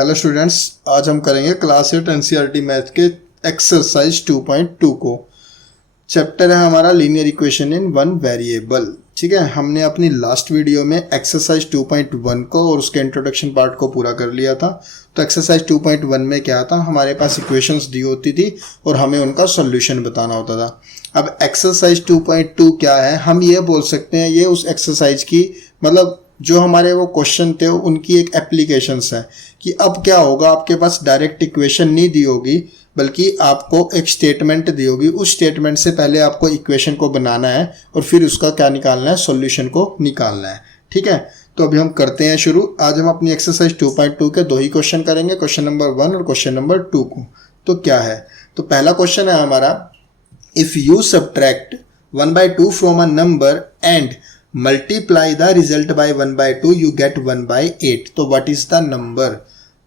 Hello students, आज हम करेंगे क्लास 8 एनसीईआरटी मैथ के एक्सरसाइज 2.2 को। चैप्टर है हमारा linear equation in one variable. ठीक है, हमने अपनी लास्ट वीडियो में एक्सरसाइज 2.1 को और उसके इंट्रोडक्शन पार्ट को पूरा कर लिया था। तो एक्सरसाइज 2.1 में क्या था, हमारे पास इक्वेशंस दी होती थी और हमें उनका सॉल्यूशन बताना होता था। अब एक्सरसाइज 2.2 क्या है, हम ये बोल सकते हैं ये उस एक्सरसाइज की मतलब जो हमारे वो क्वेश्चन थे उनकी एक एप्लीकेशंस है कि अब क्या होगा, आपके पास डायरेक्ट इक्वेशन नहीं दी होगी बल्कि आपको एक स्टेटमेंट दी होगी। उस स्टेटमेंट से पहले आपको इक्वेशन को बनाना है और फिर उसका क्या निकालना है, सॉल्यूशन को निकालना है। ठीक है, तो अभी हम करते हैं शुरू। आज हम अपनी एक्सरसाइज 2.2 के दो ही क्वेश्चन करेंगे, क्वेश्चन नंबर 1 और क्वेश्चन नंबर 2 को। तो क्या है, तो पहला क्वेश्चन है हमारा, if you subtract 1/2 from a number and multiply the result by 1/2 you get 1/8। तो व्हाट इज द नंबर।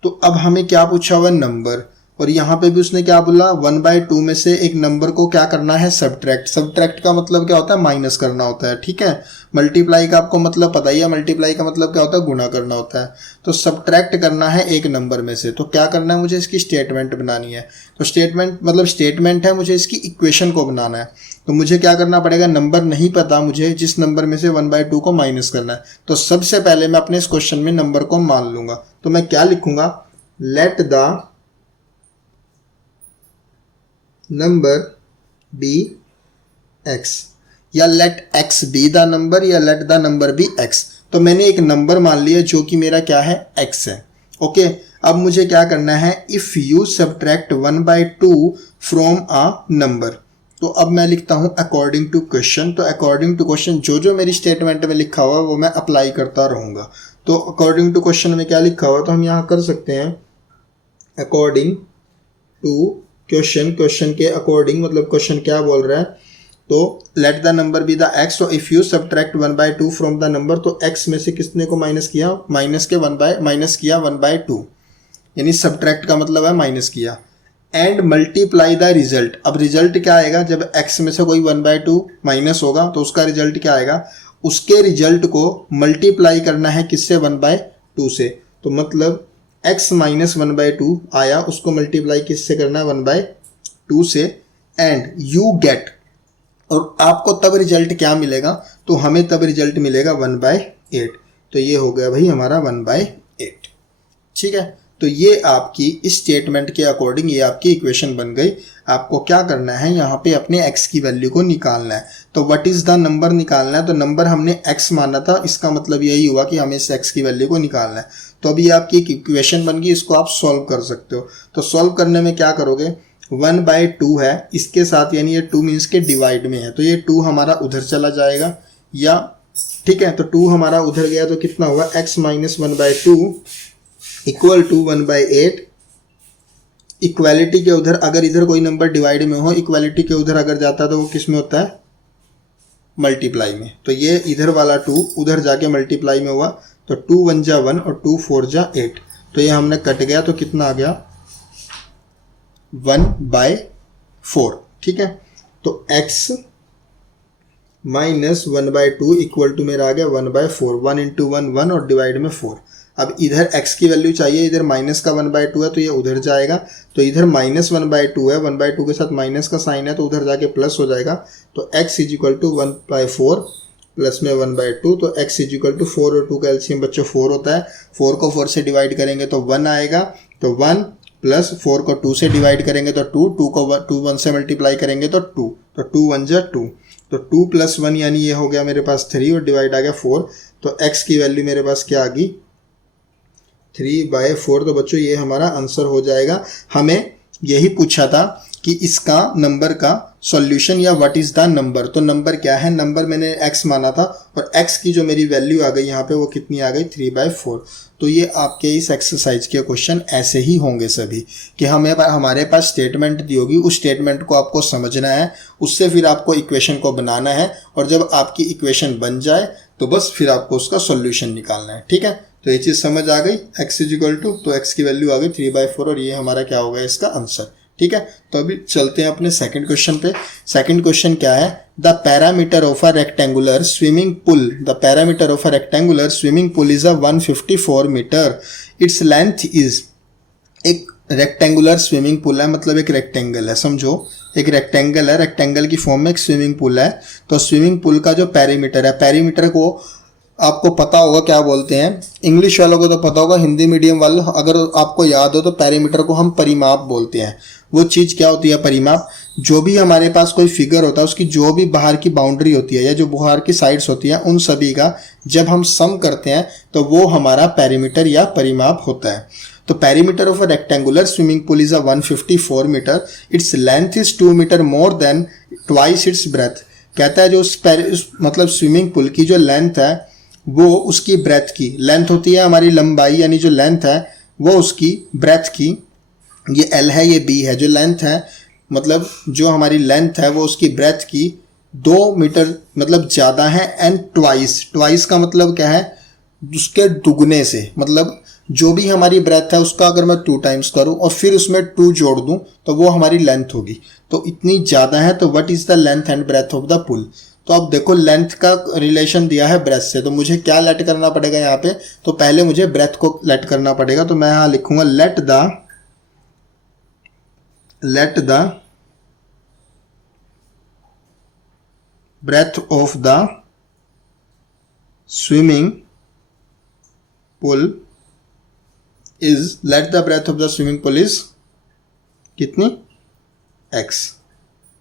तो अब हमें क्या पूछा हुआ, नंबर, और यहाँ पे भी उसने क्या बोला, 1/2 में से एक नंबर को क्या करना है, सब्ट्रैक्ट। सब्ट्रैक्ट का मतलब क्या होता है, माइनस करना होता है। ठीक है, मल्टीप्लाई का आपको मतलब पता ही है, मल्टीप्लाई का मतलब क्या होता है, गुणा करना होता है। तो सब्ट्रैक्ट करना है एक नंबर में से, तो क्या करना है, मुझे इसकी स्टेटमेंट बनानी है। तो स्टेटमेंट मतलब स्टेटमेंट है, मुझे इसकी इक्वेशन को बनाना है। तो मुझे क्या करना पड़ेगा, नंबर नहीं पता मुझे, जिस नंबर में से 1/2 को माइनस करना है। तो सबसे पहले मैं अपने इस क्वेश्चन में नंबर को मान लूंगा। तो मैं क्या लिखूंगा, let the number be x, या let x be the number, या let the number be x. तो मैंने एक नंबर मान लिया जो कि मेरा क्या है, एक्स है। ओके, अब मुझे क्या करना है, if you subtract 1/2 from a number. तो अब मैं लिखता हूं अकॉर्डिंग टू क्वेश्चन। तो अकॉर्डिंग टू क्वेश्चन जो जो मेरी स्टेटमेंट में लिखा हुआ है वो मैं अप्लाई करता रहूंगा। तो अकॉर्डिंग टू क्वेश्चन में क्या लिखा हुआ, तो हम यहां कर सकते हैं अकॉर्डिंग टू क्वेश्चन। क्वेश्चन के अकॉर्डिंग मतलब क्वेश्चन क्या बोल रहा है, तो let the number be the x. तो if you subtract 1/2 from the number, तो एक्स में से किसने को माइनस किया, माइनस किया 1/2, यानी सब्ट्रैक्ट का मतलब है माइनस किया। And multiply the result. अब रिजल्ट क्या आएगा, जब x में से कोई 1/2 माइनस होगा तो उसका रिजल्ट क्या आएगा, उसके रिजल्ट को मल्टीप्लाई करना है किससे, 1/2 से। तो मतलब x माइनस 1/2 आया, उसको मल्टीप्लाई किससे करना है, 1/2 से। एंड यू गेट, और आपको तब रिजल्ट क्या मिलेगा, तो हमें तब रिजल्ट मिलेगा 1/8। तो ये हो गया भाई हमारा 1/8। ठीक है, तो ये आपकी इस स्टेटमेंट के अकॉर्डिंग ये आपकी इक्वेशन बन गई। आपको क्या करना है, यहाँ पे अपने x की वैल्यू को निकालना है। तो व्हाट इज द नंबर निकालना है, तो नंबर हमने x माना था, इसका मतलब यही हुआ कि हमें इस x की वैल्यू को निकालना है। तो अभी आपकी एक इक्वेशन बन गई, इसको आप सॉल्व कर सकते हो। तो सॉल्व करने में क्या करोगे, 1/2 है, इसके साथ यानी ये 2 मीन्स के डिवाइड में है, तो ये 2 हमारा उधर चला जाएगा, या ठीक है, तो 2 हमारा उधर गया तो कितना हुआ, x minus 1/2 equal to 1/8। Equality के उधर अगर इधर कोई नंबर डिवाइड में हो, इक्वालिटी के उधर अगर जाता है तो वो किस में होता है, मल्टीप्लाई में। तो ये इधर वाला 2 उधर जाके मल्टीप्लाई में हुआ, तो 2 1 जा 1 और 2 4 जा 8। तो ये हमने कट गया, तो कितना आ गया, 1/4। ठीक है, तो x माइनस 1/2 इक्वल टू मेरा आ गया 1/4। 1 इंटू 1 1 और डिवाइड में 4। अब इधर x की वैल्यू चाहिए, इधर माइनस का 1/2 है तो ये उधर जाएगा, तो इधर माइनस 1/2 है, 1/2 के साथ माइनस का साइन है तो उधर जाके प्लस हो जाएगा। तो x is equal to 1/4 plus में 1/2। तो x इज इक्वल टू 4 और 2 का एलसीएम बच्चों 4 होता है, 4 को 4 से डिवाइड करेंगे तो 1 आएगा, तो 1 प्लस 4 को 2 से डिवाइड करेंगे तो 2, 2 को 2 1 से मल्टीप्लाई करेंगे तो 2, तो 2 1 जा 2, तो 2 प्लस 1 यानी ये हो गया मेरे पास 3 और डिवाइड आ गया 4। तो x की वैल्यू मेरे पास क्या आ गई, 3/4। तो बच्चों ये हमारा आंसर हो जाएगा। हमें यही पूछा था कि इसका नंबर का सॉल्यूशन या व्हाट इज द नंबर। तो नंबर क्या है, नंबर मैंने x माना था और x की जो मेरी वैल्यू आ गई यहाँ पे वो कितनी आ गई, 3/4। तो ये आपके इस एक्सरसाइज के क्वेश्चन ऐसे ही होंगे सभी, कि हमारे पास स्टेटमेंट दी होगी, उस स्टेटमेंट को आपको समझना है, उससे फिर आपको इक्वेशन को बनाना है, और जब आपकी इक्वेशन बन जाए तो बस फिर आपको उसका सॉल्यूशन निकालना है। ठीक है, तो ये चीज़ समझ आ गई, x इज इक्वल टू, तो x की वैल्यू आ गई 3/4 और ये हमारा क्या हो गया, इसका आंसर। ठीक है, तो अभी चलते हैं अपने सेकंड क्वेश्चन पे। सेकंड क्वेश्चन क्या है, the parameter of a rectangular swimming pool, the parameter of a rectangular swimming pool is a 154 metre, its length is एक रेक्टेंगुलर स्विमिंग पूल है, मतलब एक रेक्टेंगल है, समझो एक रेक्टेंगल है, रेक्टेंगल की फॉर्म में एक स्विमिंग पूल है। तो स्विमिंग पूल का जो पेरीमीटर है, पेरीमीटर को आपको पता होगा क्या बोलते हैं, इंग्लिश वालों को तो पता होगा, हिंदी मीडियम वालों अगर आपको याद हो तो पेरीमीटर को हम परिमाप बोलते हैं। वो चीज़ क्या होती है परिमाप? जो भी हमारे पास कोई फिगर होता है उसकी जो भी बाहर की बाउंड्री होती है या जो बाहर की साइड्स होती हैं उन सभी का जब हम सम करते हैं तो वो हमारा पेरीमीटर या परिमाप होता है। तो perimeter of a rectangular swimming pool is a 154 metre, its length is 2 metre more than twice its breadth. कहता है जो मतलब स्विमिंग पूल की जो लेंथ है वो उसकी ब्रेथ की लेंथ होती है, हमारी लंबाई यानी जो लेंथ है वो उसकी ब्रेथ की, ये एल है ये बी है, जो लेंथ है मतलब जो हमारी लेंथ है वो उसकी ब्रेथ की 2 मीटर मतलब ज़्यादा है, एंड ट्वाइस का मतलब क्या है? उसके दुगने से, मतलब जो भी हमारी ब्रेथ है उसका अगर मैं 2 टाइम्स करूं और फिर उसमें 2 जोड़ दूं तो वो हमारी लेंथ होगी। तो इतनी ज़्यादा है, तो what is the length and breadth of the pool? तो अब देखो लेंथ का रिलेशन दिया है ब्रेथ से, तो मुझे क्या लेट करना पड़ेगा यहाँ पे? तो पहले मुझे ब्रेथ को लेट करना पड़ेगा, तो मैं यहाँ लिखूंगा let the breadth of the swimming pool is, let the breadth of the swimming pool is कितनी? x।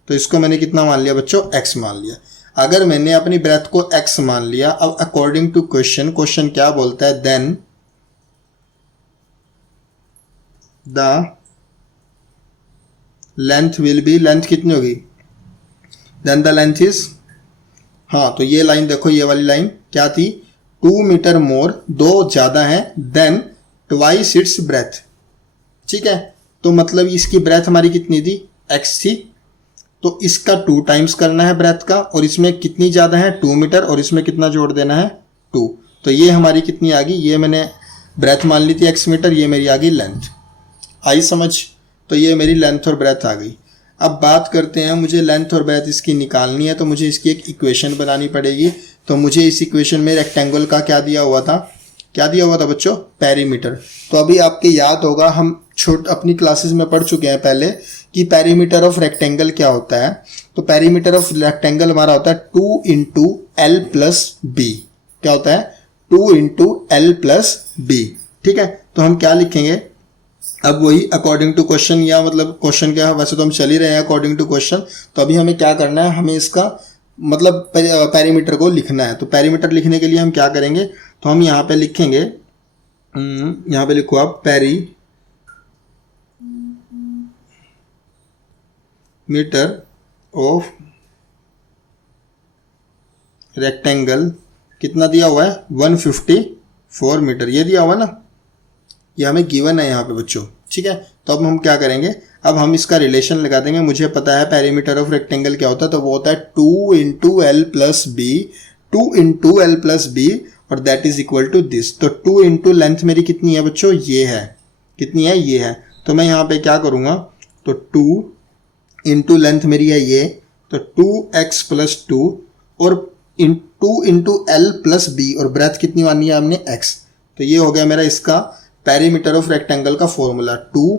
तो इसको मैंने कितना मान लिया बच्चों? x मान लिया। अगर मैंने अपनी ब्रेथ को x मान लिया, अब अकॉर्डिंग टू क्वेश्चन क्या बोलता है? Then the length will be, length कितनी होगी? देन द लेंथ इज, हाँ तो ये लाइन देखो, ये वाली लाइन क्या थी? 2 मीटर मोर, 2 ज़्यादा है, देन ट्वाइस इट्स ब्रेथ। ठीक है, तो मतलब इसकी ब्रेथ हमारी कितनी थी? x थी, तो इसका 2 टाइम्स करना है ब्रेथ का, और इसमें कितनी ज़्यादा है? 2 मीटर, और इसमें कितना जोड़ देना है? 2। तो ये हमारी कितनी आ गई? ये मैंने ब्रेथ मान ली थी x मीटर, ये मेरी आ गई लेंथ। आई समझ? तो ये मेरी लेंथ और ब्रेथ आ गई। अब बात करते हैं, मुझे लेंथ और ब्रेथ इसकी निकालनी है, तो मुझे इसकी एक इक्वेशन बनानी पड़ेगी। तो मुझे इस इक्वेशन में रेक्टेंगल का क्या दिया हुआ था? क्या दिया हुआ था बच्चों? पेरीमीटर। तो अभी आपके याद होगा, हम अपनी क्लासेस में पढ़ चुके हैं पहले कि पेरीमीटर ऑफ रेक्टेंगल क्या होता है। तो पेरीमीटर ऑफ रेक्टेंगल हमारा होता है 2 इंटू एल प्लस बी। क्या होता है? 2 इंटू एल प्लस बी। ठीक है, तो हम क्या लिखेंगे अब? वही अकॉर्डिंग टू क्वेश्चन, या मतलब क्वेश्चन क्या है, वैसे तो हम चल ही रहे हैं अकॉर्डिंग टू क्वेश्चन। तो अभी हमें क्या करना है? हमें इसका मतलब पेरीमीटर को लिखना है। तो पेरीमीटर लिखने के लिए हम क्या करेंगे? तो हम यहाँ पे लिखेंगे, यहाँ पे लिखो आप पेरीमीटर ऑफ रेक्टेंगल कितना दिया हुआ है? 154 मीटर, ये दिया हुआ ना, ये हमें गिवन है यहाँ पे बच्चों। ठीक है, तो अब हम क्या करेंगे? अब हम इसका रिलेशन लगा देंगे। मुझे पता है पेरीमीटर ऑफ रेक्टेंगल क्या होता है, तो वो होता है 2 into L plus B, 2 into L plus B, और that is equal to this. तो 2 इंटू लेंथ मेरी कितनी है बच्चों? ये है। कितनी है? ये है। तो मैं यहाँ पे क्या करूँगा? तो 2 इंटू लेंथ मेरी है ये, तो 2x प्लस 2, और 2 इंटू एल प्लस बी, और ब्रेथ कितनी मानी है हमने? x। तो ये हो गया मेरा इसका पेरीमीटर ऑफ रेक्टेंगल का फॉर्मूला, 2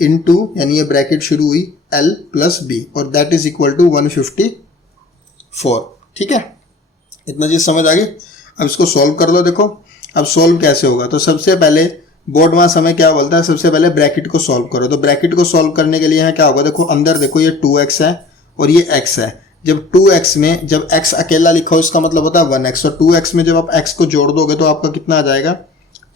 इंटू यानी ये ब्रैकेट शुरू हुई l प्लस बी, और दैट इज इक्वल टू 154। ठीक है, इतना चीज समझ आ गई। अब इसको सॉल्व कर लो। देखो अब सॉल्व कैसे होगा? तो सबसे पहले बोर्ड मास हमें क्या बोलता है? सबसे पहले ब्रैकेट को सॉल्व करो। तो ब्रैकेट को सॉल्व करने के लिए यहाँ क्या होगा? देखो अंदर देखो, ये 2x है और ये x है। जब 2x में जब x अकेला लिखा हो इसका मतलब होता है 1x, और 2x में जब आप x को जोड़ दोगे तो आपका कितना आ जाएगा?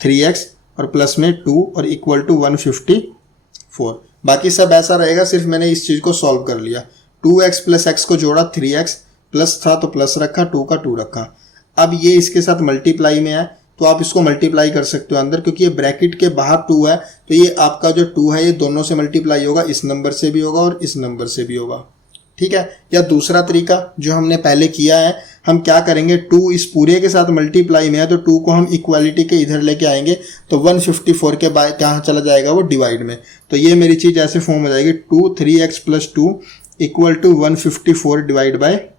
3x, और प्लस में 2, और इक्वल टू 154। बाकी सब ऐसा रहेगा, सिर्फ मैंने इस चीज़ को सॉल्व कर लिया। 2x प्लस x को जोड़ा, 3x प्लस था तो प्लस रखा, 2 का 2 रखा। अब ये इसके साथ मल्टीप्लाई में है, तो आप इसको मल्टीप्लाई कर सकते हो अंदर, क्योंकि ये ब्रैकेट के बाहर 2 है, तो ये आपका जो 2 है ये दोनों से मल्टीप्लाई होगा, इस नंबर से भी होगा और इस नंबर से भी होगा। ठीक है, या दूसरा तरीका जो हमने पहले किया है, हम क्या करेंगे? 2 इस पूरे के साथ मल्टीप्लाई में है, तो 2 को हम इक्वालिटी के इधर लेके आएंगे, तो 154 के बाद कहाँ चला जाएगा? वो डिवाइड में। तो ये मेरी चीज़ ऐसे फॉर्म हो जाएगी, 2 3x plus 2 equal to 154 divide by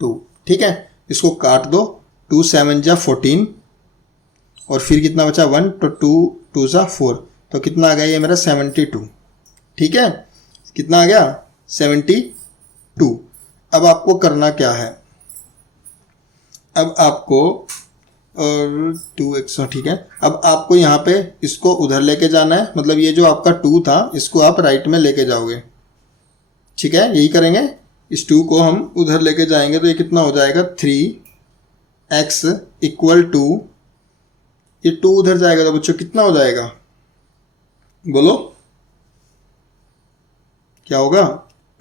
2। ठीक है, इसको काट दो, 2 7 जा 14, और फिर कितना बचा? 1, तो 2 2 जा 4, तो कितना आ गया ये मेरा 72। ठीक है, कितना आ गया 72। अब आपको करना क्या है, अब आपको और 2x, ठीक है, अब आपको यहाँ पे इसको उधर लेके जाना है, मतलब ये जो आपका 2 था इसको आप राइट में लेके जाओगे। ठीक है, यही करेंगे, इस 2 को हम उधर लेके जाएंगे तो ये कितना हो जाएगा 3x इक्वल टू, ये 2 उधर जाएगा तो बच्चों कितना हो जाएगा, बोलो क्या होगा,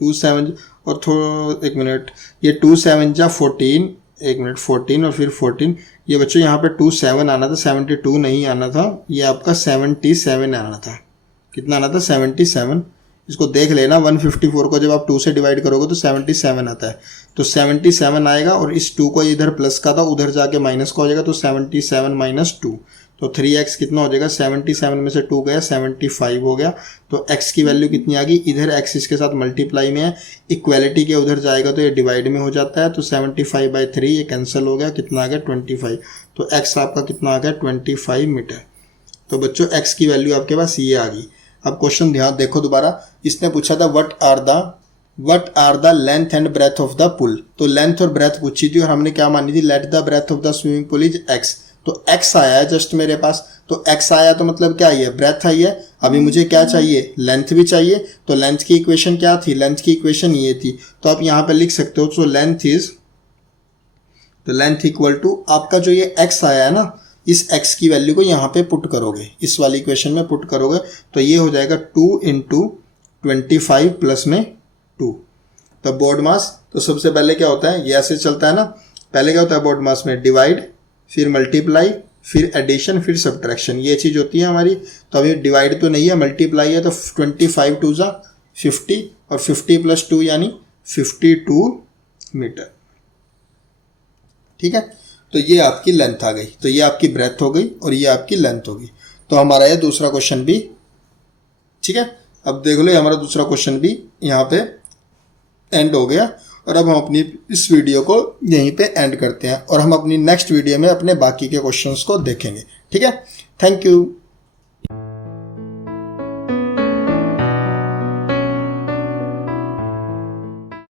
2 7 और थोड़ा 1 मिनट, ये 2 7 जा 14, 1 मिनट 14 और फिर 14, ये बच्चों यहाँ पे 2 7 आना था, 72 नहीं आना था, ये आपका 77 आना था। कितना आना था 77। इसको देख लेना, 154 को जब आप 2 से डिवाइड करोगे तो 77 आता है, तो 77 आएगा और इस 2 को इधर प्लस का था उधर जाके माइनस का हो जाएगा, तो 77 माइनस 2, तो 3x कितना हो जाएगा, 77 में से 2 गया 75 हो गया। तो x की वैल्यू कितनी आ गई, इधर x इसके साथ मल्टीप्लाई में है, इक्वालिटी के उधर जाएगा तो ये डिवाइड में हो जाता है, तो 75/3 ये कैंसिल हो गया, कितना आ गया 25। तो x आपका कितना आ गया 25 मीटर। तो बच्चों x की वैल्यू आपके पास ये आ गई। अब क्वेश्चन ध्यान देखो दोबारा, इसने पूछा था what are the length and breadth of the pool. तो लेंथ और ब्रेथ पूछी थी और हमने क्या मानी थी, let the breadth of the swimming pool is x। तो x आया है जस्ट मेरे पास, तो x आया तो मतलब क्या है, ब्रेथ आई है। अभी मुझे क्या चाहिए, लेंथ भी चाहिए, तो लेंथ की इक्वेशन क्या थी, लेंथ की इक्वेशन ये थी, तो आप यहाँ पे लिख सकते हो, तो लेंथ इक्वल टू आपका जो ये x आया है ना, इस x की वैल्यू को यहाँ पे पुट करोगे, इस वाली इक्वेशन में पुट करोगे तो ये हो जाएगा 2 × 25 प्लस में 2। तो बोर्ड मास, तो सबसे पहले क्या होता है, ये ऐसे चलता है ना, पहले क्या होता है बोर्ड मास में, डिवाइड, फिर मल्टीप्लाई, फिर एडिशन, फिर सब्ट्रैक्शन, ये चीज़ होती है हमारी। तो अभी डिवाइड तो नहीं है, मल्टीप्लाई है, तो 25 2 जा 50 और 50 + 2 यानी 52 मीटर। ठीक है, तो ये आपकी लेंथ आ गई, तो ये आपकी ब्रेथ हो गई और ये आपकी लेंथ होगी। तो हमारा ये दूसरा क्वेश्चन भी, ठीक है, अब देख लो हमारा दूसरा क्वेश्चन भी यहाँ पे एंड हो गया। और अब हम अपनी इस वीडियो को यहीं पे एंड करते हैं और हम अपनी नेक्स्ट वीडियो में अपने बाकी के क्वेश्चंस को देखेंगे। ठीक है, थैंक यू।